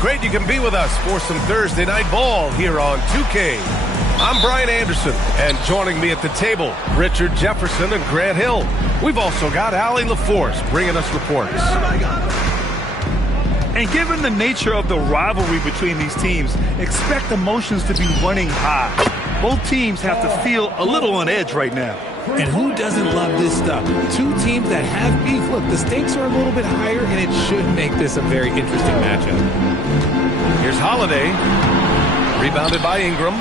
Great you can be with us for some Thursday night ball here on 2K. I'm Brian Anderson, and joining me at the table, Richard Jefferson and Grant Hill. We've also got Allie LaForce bringing us reports. And given the nature of the rivalry between these teams, expect emotions to be running high. Both teams have to feel a little on edge right now. And who doesn't love this stuff? Two teams that have beef. Look, the stakes are a little bit higher, and it should make this a very interesting matchup. Here's Holiday. Rebounded by Ingram.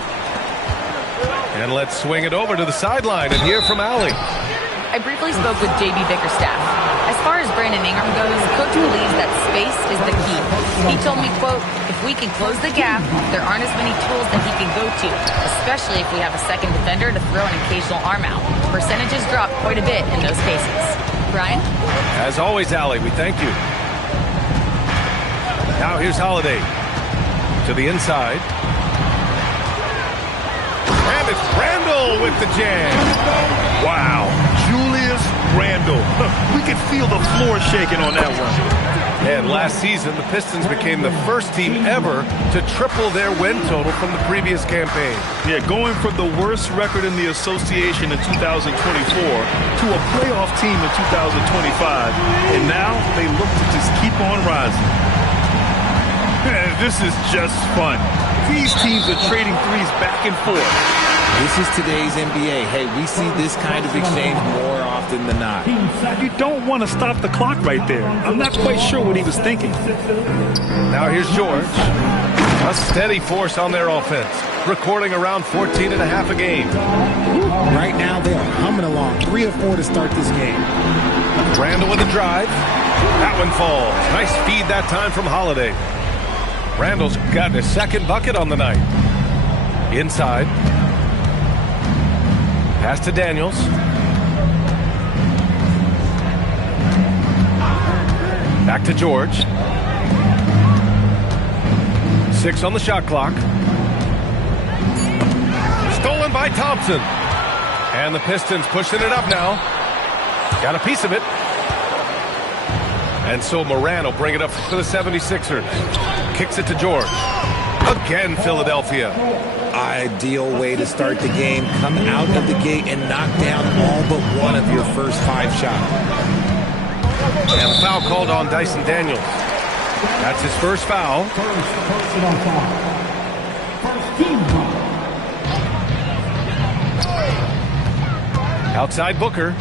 And let's swing it over to the sideline and hear from Allie. I briefly spoke with J.B. Bickerstaff. As far as Brandon Ingram goes, Coach believes that space is the key. He told me, quote, if we can close the gap, there aren't as many tools that he can go to, especially if we have a second defender to throw an occasional arm out. Percentages drop quite a bit in those cases. Brian? As always, Allie, we thank you. Now here's Holiday to the inside. And it's Randle with the jam. Wow. Julius Randle. We could feel the floor shaking on that one. And last season, the Pistons became the first team ever to triple their win total from the previous campaign. Yeah, going from the worst record in the association in 2024 to a playoff team in 2025. And now they look to just keep on rising. This is just fun. These teams are trading threes back and forth. This is today's NBA. Hey, we see this kind of exchange more often than not. You don't want to stop the clock right there. I'm not quite sure what he was thinking. Now here's George. A steady force on their offense, recording around 14 and a half a game. Right now, they are humming along. 3 of 4 to start this game. Randle with a drive. That one falls. Nice feed that time from Holiday. Randle's got his second bucket on the night. Inside. Pass to Daniels. Back to George. 6 on the shot clock. Stolen by Thompson. And the Pistons pushing it up now. Got a piece of it. And so Moran will bring it up for the 76ers. Kicks it to George. Again, Philadelphia. Ideal way to start the game. Come out of the gate and knock down all but one of your first 5 shots. And a foul called on Dyson Daniels. That's his first foul. Outside Booker.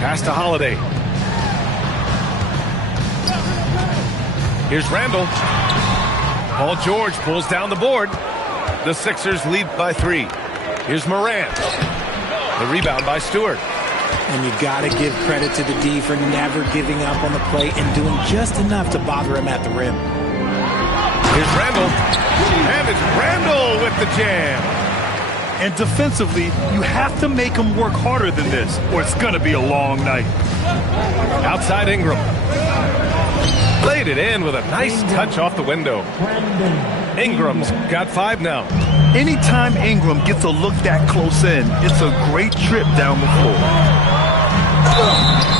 Pass to Holiday. Here's Randle. Paul George pulls down the board. The Sixers lead by 3. Here's Morant. The rebound by Stewart. And you got to give credit to the D for never giving up on the play and doing just enough to bother him at the rim. Here's Randle. And it's Randle with the jam. And defensively, you have to make him work harder than this, or it's going to be a long night. Outside Ingram. Played it in with a nice touch off the window. Ingram's got 5 now. Anytime Ingram gets a look that close in, it's a great trip down the floor.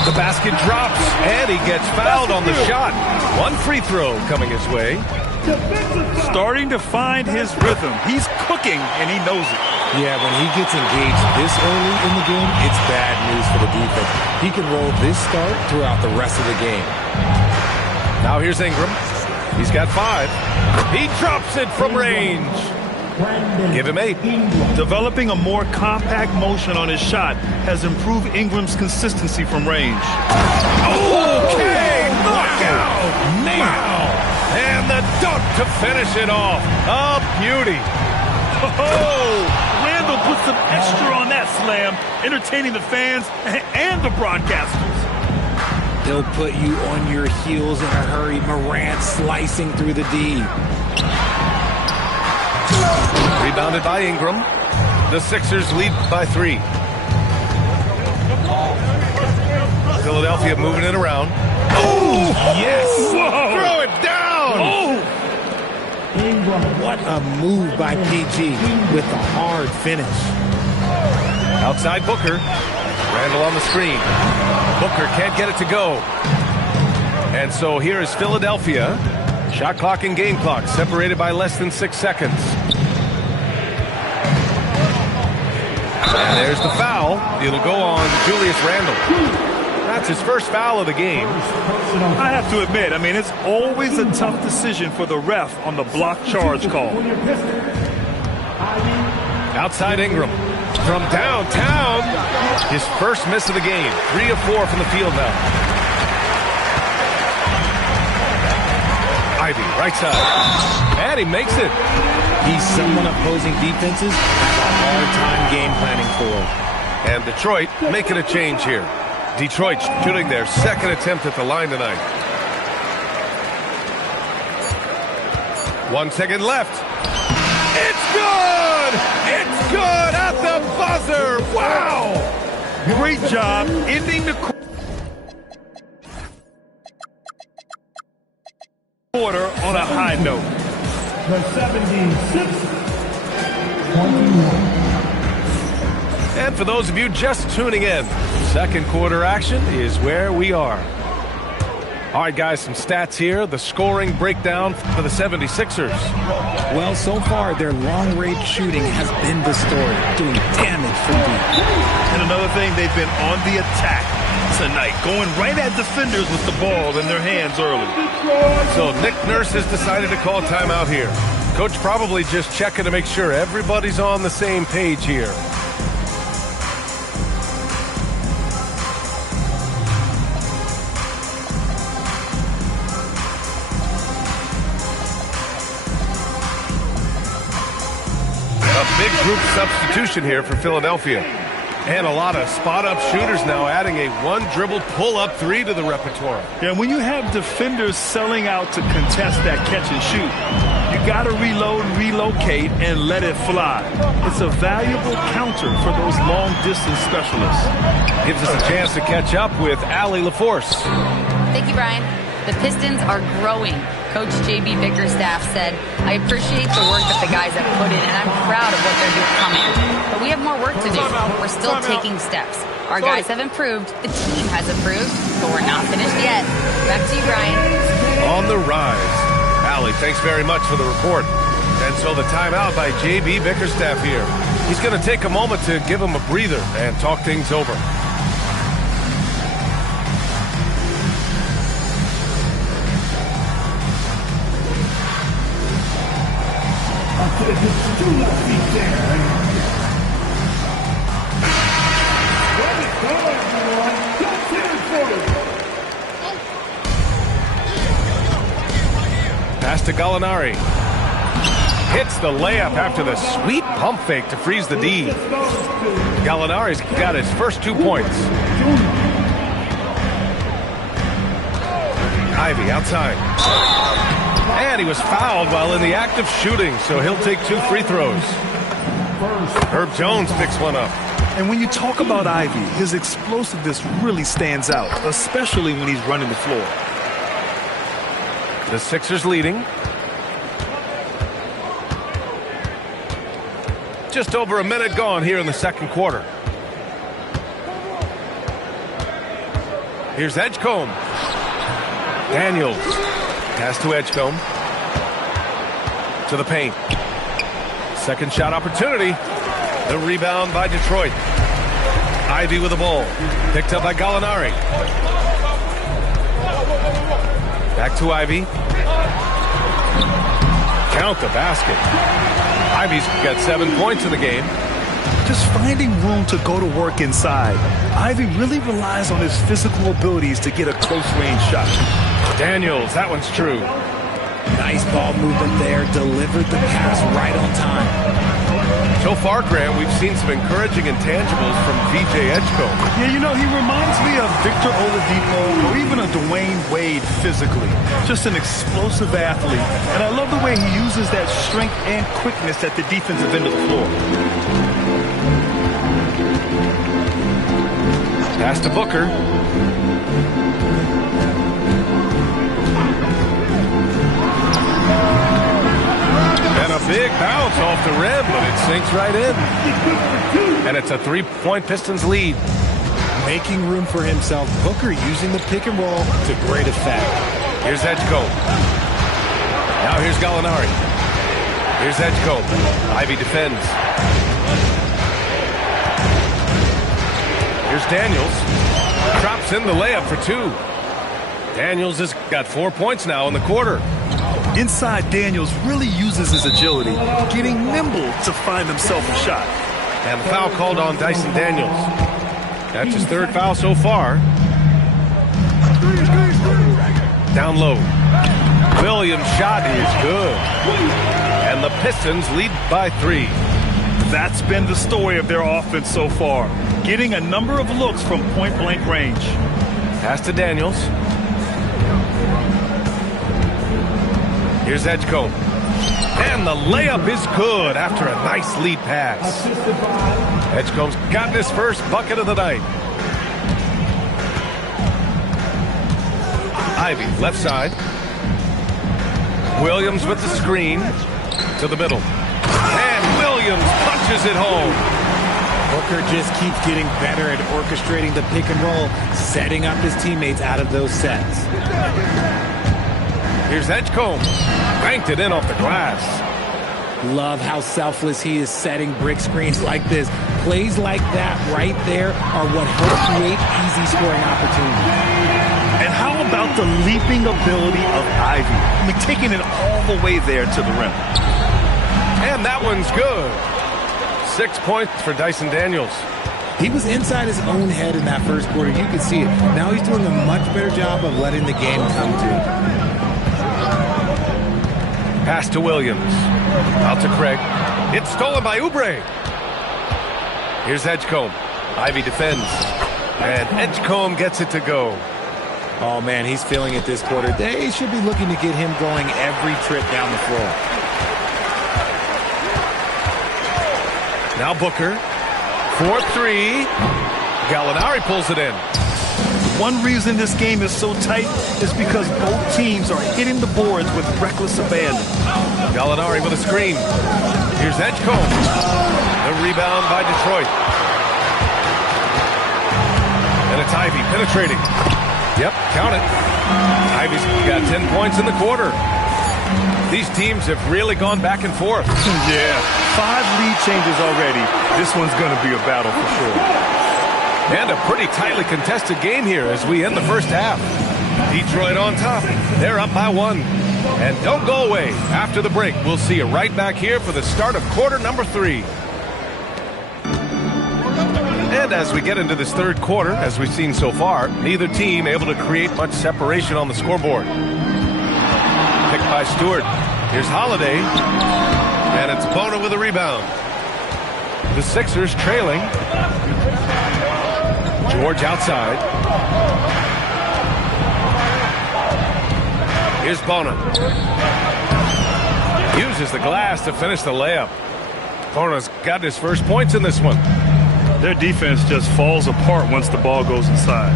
The basket drops, and he gets fouled on the shot. 1 free throw coming his way. Starting to find his rhythm. He's cooking, and he knows it. Yeah, when he gets engaged this early in the game, it's bad news for the defense. He can roll this start throughout the rest of the game. Now here's Ingram. He's got 5. He drops it from range. Give him 8. Developing a more compact motion on his shot has improved Ingram's consistency from range. Okay, knockout. Wow. And the dunk to finish it off. A beauty. Oh, Randle put some extra on that slam, entertaining the fans and the broadcasters. He'll put you on your heels in a hurry. Morant slicing through the D. Rebounded by Ingram. The Sixers lead by 3. Philadelphia moving it around. Oh, yes. Whoa. Throw it down. Oh. What a move by PG with a hard finish. Outside Booker. Randle on the screen. Booker can't get it to go. And so here is Philadelphia Shot clock and game clock separated by less than 6 seconds. And there's the foul. It'll go on Julius Randle. That's his first foul of the game. I have to admit, I mean, it's always a tough decision for the ref on the block charge call. Outside Ingram. From downtown. His first miss of the game. 3 of 4 from the field now. Ivey, right side. And he makes it. He's someone opposing defenses have a hard time game planning for. And Detroit making a change here. Detroit shooting their second attempt at the line tonight. 1 second left. It's good! It's good at the buzzer! Wow! Great job ending the quarter on a high note. The 76-21. And for those of you just tuning in, second quarter action is where we are. All right, guys, some stats here. The scoring breakdown for the 76ers. Well, so far, their long-range shooting has been the story, doing damage from deep. And another thing, they've been on the attack tonight, going right at defenders with the ball in their hands early. So Nick Nurse has decided to call timeout here. Coach probably just checking to make sure everybody's on the same page here. Big group substitution here for Philadelphia. And a lot of spot-up shooters now, adding a one-dribble pull-up three to the repertoire. Yeah, when you have defenders selling out to contest that catch and shoot, you got to reload, relocate, and let it fly. It's a valuable counter for those long-distance specialists. Gives us a chance to catch up with Allie LaForce. Thank you, Brian. The Pistons are growing. Coach J.B. Bickerstaff said, I appreciate the work that the guys have put in, and I'm proud of what they're becoming. But we have more work to do. We're still taking steps. Our guys have improved. The team has improved, but we're not finished yet. Back to you, Brian. On the rise. Allie, thanks very much for the report. And so the timeout by J.B. Bickerstaff here. He's going to take a moment to give him a breather and talk things over. Pass to Gallinari. Hits the layup after the sweet pump fake to freeze the D. Gallinari's got his first 2 points. Ivey outside. And he was fouled while in the act of shooting, so he'll take 2 free throws. Herb Jones picks one up. And when you talk about Ivey, his explosiveness really stands out, especially when he's running the floor. The Sixers leading. Just over a minute gone here in the second quarter. Here's Edgecombe. Daniels. Pass to Edgecombe. To the paint. Second shot opportunity. The rebound by Detroit. Ivey with the ball. Picked up by Gallinari. Back to Ivey. Count the basket. Ivey's got 7 points in the game. Just finding room to go to work inside. Ivey really relies on his physical abilities to get a close-range shot. Daniels, that one's true. Nice ball movement there. Delivered the pass right on time. So far, Grant, we've seen some encouraging intangibles from VJ Edgecombe. Yeah, you know, he reminds me of Victor Oladipo or even a Dwayne Wade physically. Just an explosive athlete. And I love the way he uses that strength and quickness at the defensive end of the floor. Pass to Booker. And a big bounce off the rim, but it sinks right in. And it's a 3-point Pistons lead. Making room for himself. Booker using the pick and roll to great effect. Here's Edgecombe. Now here's Gallinari. Here's Edgecombe. Ivy defends. Here's Daniels. Drops in the layup for 2. Daniels has got 4 points now in the quarter. Inside, Daniels really uses his agility, getting nimble to find himself a shot. And the foul called on Dyson Daniels. That's his 3rd foul so far. Down low. Williams' shot is good. And the Pistons lead by 3. That's been the story of their offense so far, getting a number of looks from point-blank range. Pass to Daniels. Here's Edgecombe. And the layup is good after a nice lead pass. Edgecombe's got his first bucket of the night. Ivy, left side. Williams with the screen to the middle. And Williams punches it home. Booker just keeps getting better at orchestrating the pick and roll, setting up his teammates out of those sets. Here's Edgecombe. Banked it in off the glass. Love how selfless he is setting brick screens like this. Plays like that right there are what help create easy scoring opportunities. And how about the leaping ability of Ivy? I mean, taking it all the way there to the rim. And that one's good. 6 points for Dyson Daniels. He was inside his own head in that first quarter. You could see it. Now he's doing a much better job of letting the game come to him. Pass to Williams. Out to Craig. It's stolen by Oubre. Here's Edgecombe. Ivy defends. And Edgecombe gets it to go. Oh, man, he's feeling it this quarter. They should be looking to get him going every trip down the floor. Now Booker. 4-3. Gallinari pulls it in. One reason this game is so tight is because both teams are hitting the boards with reckless abandon. Gallinari with a screen. Here's Edgecombe. The rebound by Detroit. And it's Ivy penetrating. Yep, count it. Ivy's got 10 points in the quarter. These teams have really gone back and forth. Yeah, 5 lead changes already. This one's going to be a battle for sure. And a pretty tightly contested game here as we end the first half. Detroit on top. They're up by 1. And don't go away. After the break, we'll see you right back here for the start of quarter number 3. And as we get into this third quarter, as we've seen so far, neither team able to create much separation on the scoreboard. Picked by Stewart. Here's Holiday. And it's Bona with a rebound. The Sixers trailing. George outside. Here's Bona. Uses the glass to finish the layup. Bona's got his first points in this one. Their defense just falls apart once the ball goes inside.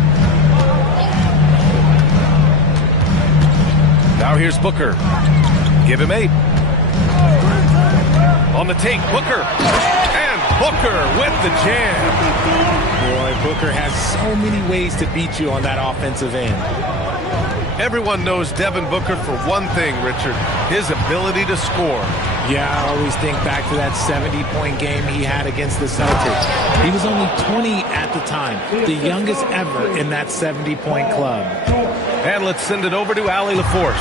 Now here's Booker. Give him 8. On the take, Booker. And Booker with the jam. Boy, Booker has so many ways to beat you on that offensive end. Everyone knows Devin Booker for one thing, Richard, his ability to score. Yeah, I always think back to that 70-point game he had against the Celtics. He was only 20 at the time, the youngest ever in that 70-point club. And let's send it over to Allie LaForce.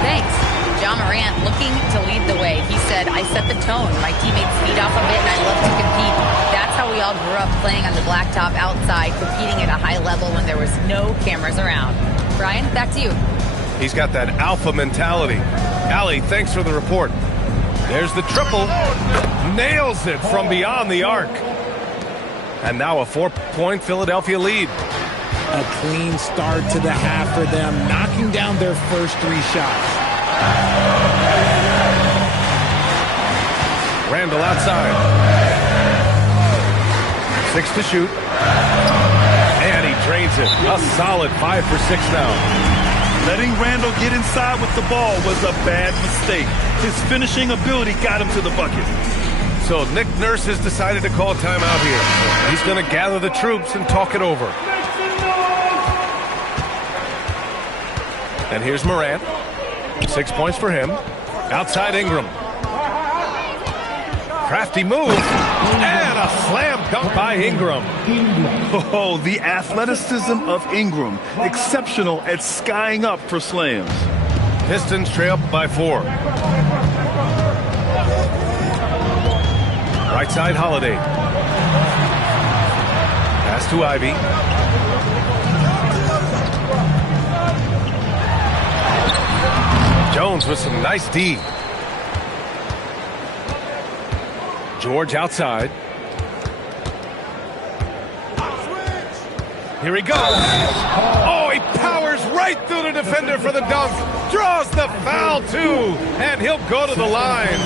Thanks. John Morant looking to lead the way. He said, I set the tone. My teammates feed off of it, and I love to compete. That's how we all grew up, playing on the blacktop outside, competing at a high level when there was no cameras around. Brian, back to you. He's got that alpha mentality. Allie, thanks for the report. There's the triple. Nails it from beyond the arc. And now a 4-point Philadelphia lead. A clean start to the half for them, knocking down their first 3 shots. Randall outside. 6 to shoot. And he drains it. A solid 5 for 6 now. Letting Randall get inside with the ball was a bad mistake. His finishing ability got him to the bucket. So Nick Nurse has decided to call timeout here. He's going to gather the troops and talk it over. And here's Morant. 6 points for him. Outside Ingram. Crafty move. And a slam dunk by Ingram. Oh, the athleticism of Ingram. Exceptional at skying up for slams. Pistons trail up by 4. Right side Holiday. Pass to Ivy. Jones with some nice D. George outside. Here he goes. Oh, he powers right through the defender for the dunk. Draws the foul, too. And he'll go to the line.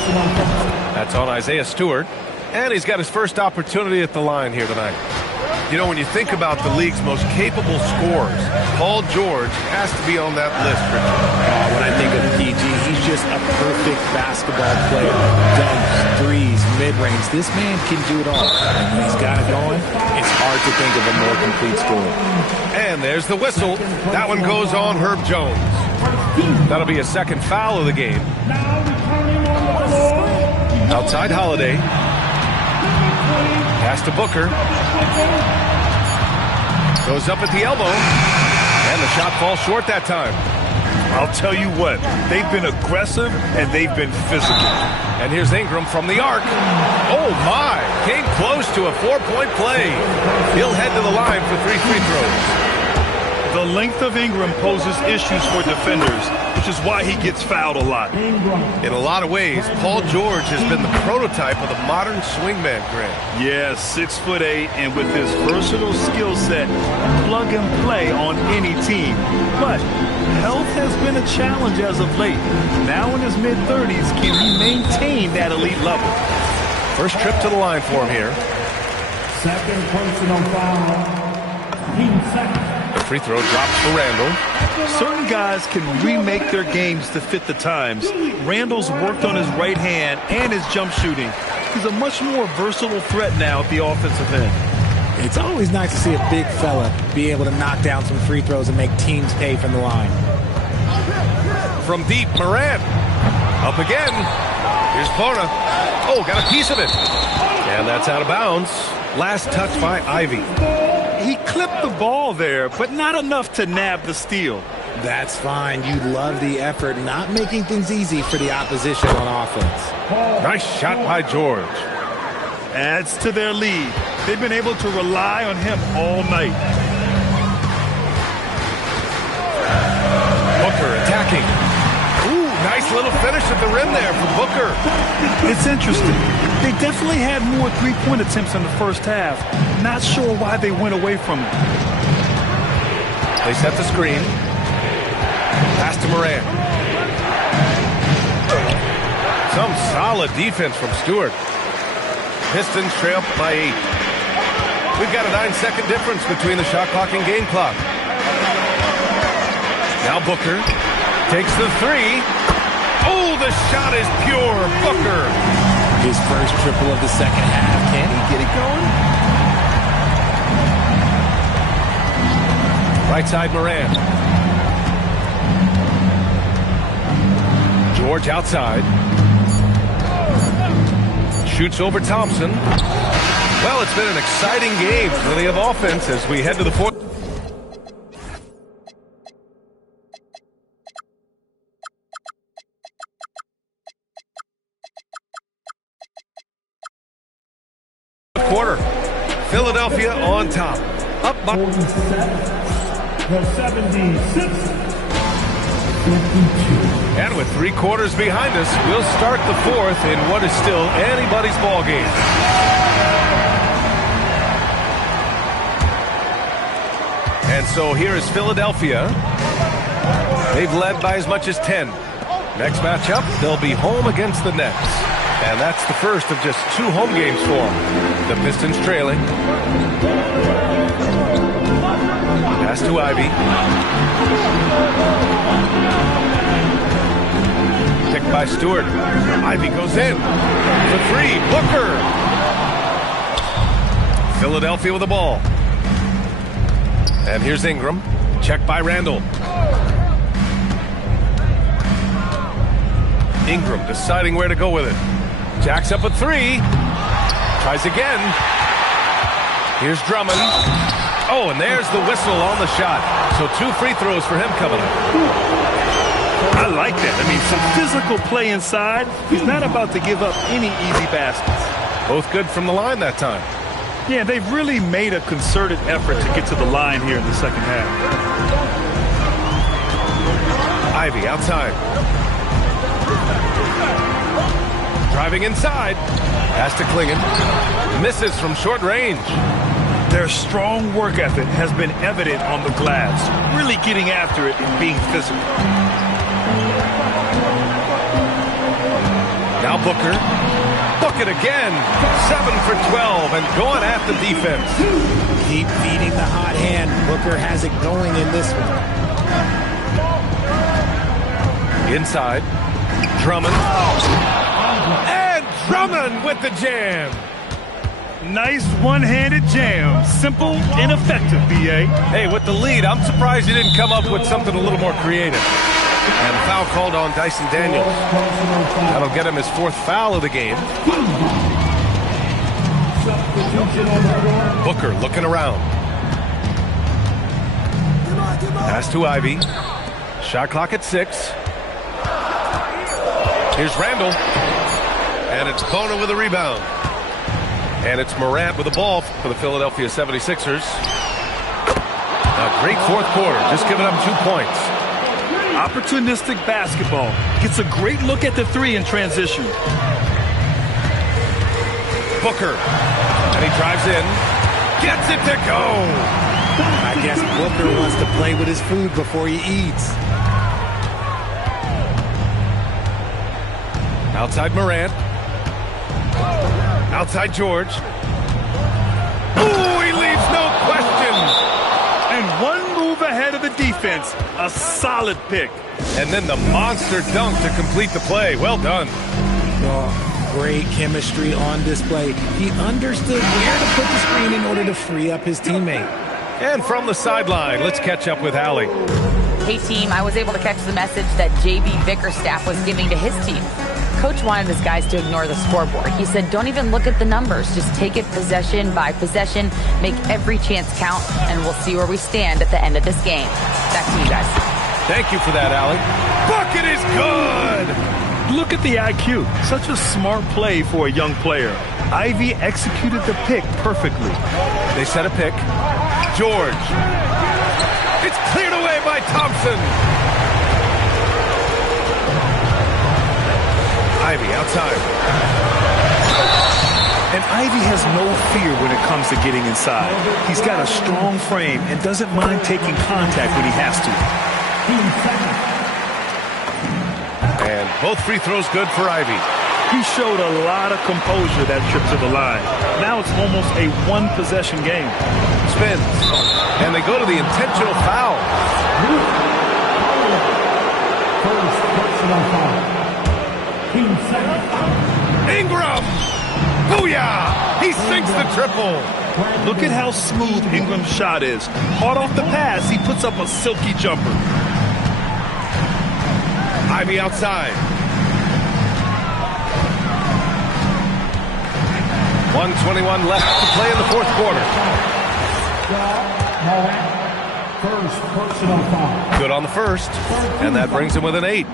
That's on Isaiah Stewart. And he's got his first opportunity at the line here tonight. You know, when you think about the league's most capable scorers, Paul George has to be on that list, Richard. When I think of PG, he's just a perfect basketball player. Dunks, threes, mid-range. This man can do it all. And when he's got it going, it's hard to think of a more complete scorer. And there's the whistle. That one goes on Herb Jones. That'll be a second foul of the game. Outside Holiday. Pass to Booker. Goes up at the elbow. And the shot falls short that time. I'll tell you what, they've been aggressive and they've been physical. And here's Ingram from the arc. Oh, my. Came close to a 4-point play. He'll head to the line for 3 free throws. The length of Ingram poses issues for defenders, which is why he gets fouled a lot. In a lot of ways, Paul George has been the prototype of the modern swingman, Grant. Yeah, 6'8", and with his versatile skill set, plug and play on any team. But health has been a challenge as of late. Now in his mid-30s, can he maintain that elite level? First trip to the line for him here. Second personal foul. Team second. The free throw drops for Randall. Certain guys can remake their games to fit the times. Randall's worked on his right hand and his jump shooting. He's a much more versatile threat now at the offensive end. It's always nice to see a big fella be able to knock down some free throws and make teams pay from the line. From deep, Morant. Up again. Here's Bona. Oh, got a piece of it. And that's out of bounds. Last touch by Ivy. He clipped the ball there, but not enough to nab the steal. That's fine. You love the effort, not making things easy for the opposition on offense. Nice shot by George. Adds to their lead. They've been able to rely on him all night. Booker attacking. Ooh, nice little finish at the rim there for Booker. It's interesting. They definitely had more three-point attempts in the first half. Not sure why they went away from it. They set the screen. Pass to Morant. Some solid defense from Stewart. Pistons trail up by 8. We've got a 9-second difference between the shot clock and game clock. Now Booker takes the 3. Oh, the shot is pure. Booker. His first triple of the second half. Can he get it going? Right side Morant. George outside. Shoots over Thompson. Well, it's been an exciting game. Plenty of offense as we head to the fourth. Quarter. Philadelphia on top. Up by 47. The 76. 52. And with 3 quarters behind us, we'll start the fourth in what is still anybody's ball game. And so here is Philadelphia. They've led by as much as 10. Next matchup, they'll be home against the Nets. And that's the first of just 2 home games for them. The Pistons trailing. Pass to Ivy. Picked by Stewart. Ivy goes in. The 3. Booker. Philadelphia with the ball. And here's Ingram. Checked by Randall. Ingram deciding where to go with it. Jacks up a three. Tries again. Here's Drummond. Oh, and there's the whistle on the shot. So 2 free throws for him coming up. I like that. I mean, some physical play inside. He's not about to give up any easy baskets. Both good from the line that time. Yeah, they've really made a concerted effort to get to the line here in the second half. Ivy outside. Driving inside. Pass to Clingan. Misses from short range. Their strong work ethic has been evident on the glass. Really getting after it and being physical. Now Booker. Book it again. 7 for 12 and going at the defense. Keep feeding the hot hand. Booker has it going in this one. Inside. Drummond. And Drummond with the jam. Nice one-handed jam. Simple and effective, B.A. Hey, with the lead, I'm surprised you didn't come up with something a little more creative. And foul called on Dyson Daniels. That'll get him his 4th foul of the game. Booker looking around. Pass to Ivy. Shot clock at 6. Here's Randall. And it's Bona with a rebound. And it's Morant with the ball for the Philadelphia 76ers. A great 4th quarter, just giving up 2 points. Opportunistic basketball. Gets a great look at the 3 in transition. Booker. And he drives in. Gets it to go. I guess Booker wants to play with his food before he eats. Outside Morant. Outside George. Ooh, he leaves no question. And one move ahead of the defense. A solid pick. And then the monster dunk to complete the play. Well done. Oh, great chemistry on display. He understood where to put the screen in order to free up his teammate. And from the sideline, let's catch up with Allie. Hey, team, I was able to catch the message that J.B. Bickerstaff was giving to his team. Coach wanted his guys to ignore the scoreboard. He said, don't even look at the numbers. Just take it possession by possession, make every chance count, and we'll see where we stand at the end of this game. Back to you guys. Thank you for that, Allie. Bucket is good! Look at the IQ. Such a smart play for a young player. Ivy executed the pick perfectly. They set a pick. George. It's cleared away by Thompson. Ivy outside. And Ivy has no fear when it comes to getting inside. He's got a strong frame and doesn't mind taking contact when he has to. And both free throws good for Ivy. He showed a lot of composure that trip to the line. Now it's almost a one-possession game. Spins. And they go to the intentional foul. First personal foul. Ingram! Booyah! He sinks the triple. Look at how smooth Ingram's shot is. Hard off the pass, he puts up a silky jumper. Ivy outside. 1:21 left to play in the 4th quarter. First personal foul. Good on the first, and that brings him with an 8.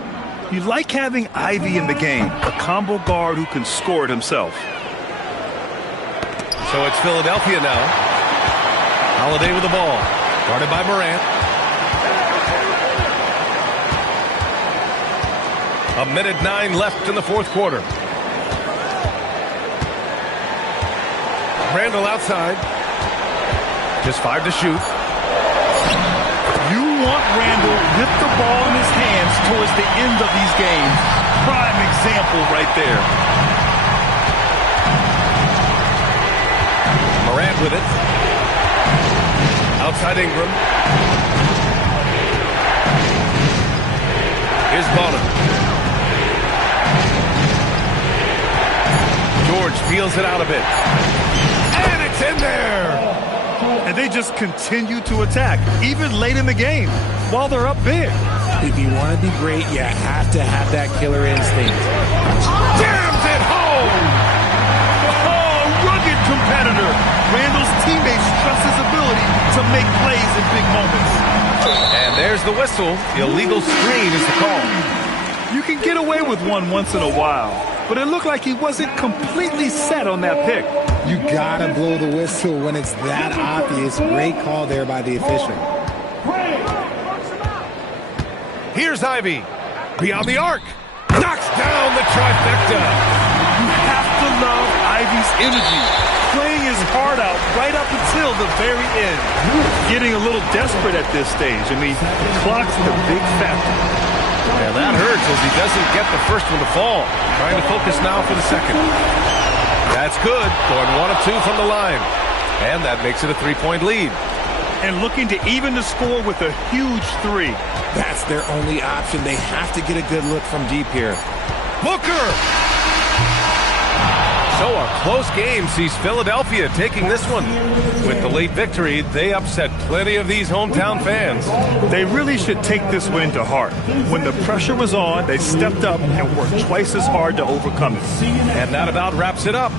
You like having Ivy in the game, a combo guard who can score it himself. So it's Philadelphia now. Holiday with the ball, guarded by Morant. A minute 9 left in the 4th quarter. Randall outside. Just 5 to shoot. You want Randall with the ball in his hands towards the end of these games. Prime example right there. Morant with it. Outside Ingram. Here's Bona. George feels it out a bit. And it's in there! And they just continue to attack, even late in the game, while they're up big. If you want to be great, you have to have that killer instinct. Jams it home! Oh, rugged competitor. Randall's teammates trust his ability to make plays in big moments. And there's the whistle. The illegal screen is the call. You can get away with one once in a while, but it looked like he wasn't completely set on that pick. You gotta blow the whistle when it's that obvious. Great call there by the official. Here's Ivy. Beyond the arc. Knocks down the trifecta. You have to love Ivy's energy, playing his heart out right up until the very end. Getting a little desperate at this stage. I mean, clock's the big factor. Yeah, that hurts as he doesn't get the first one to fall. Trying to focus now for the second. That's good. Going 1 of 2 from the line. And that makes it a 3-point lead. And looking to even the score with a huge 3. That's their only option. They have to get a good look from deep here. Booker! So a close game sees Philadelphia taking this one. With the late victory, they upset plenty of these hometown fans. They really should take this win to heart. When the pressure was on, they stepped up and worked twice as hard to overcome it. And that about wraps it up.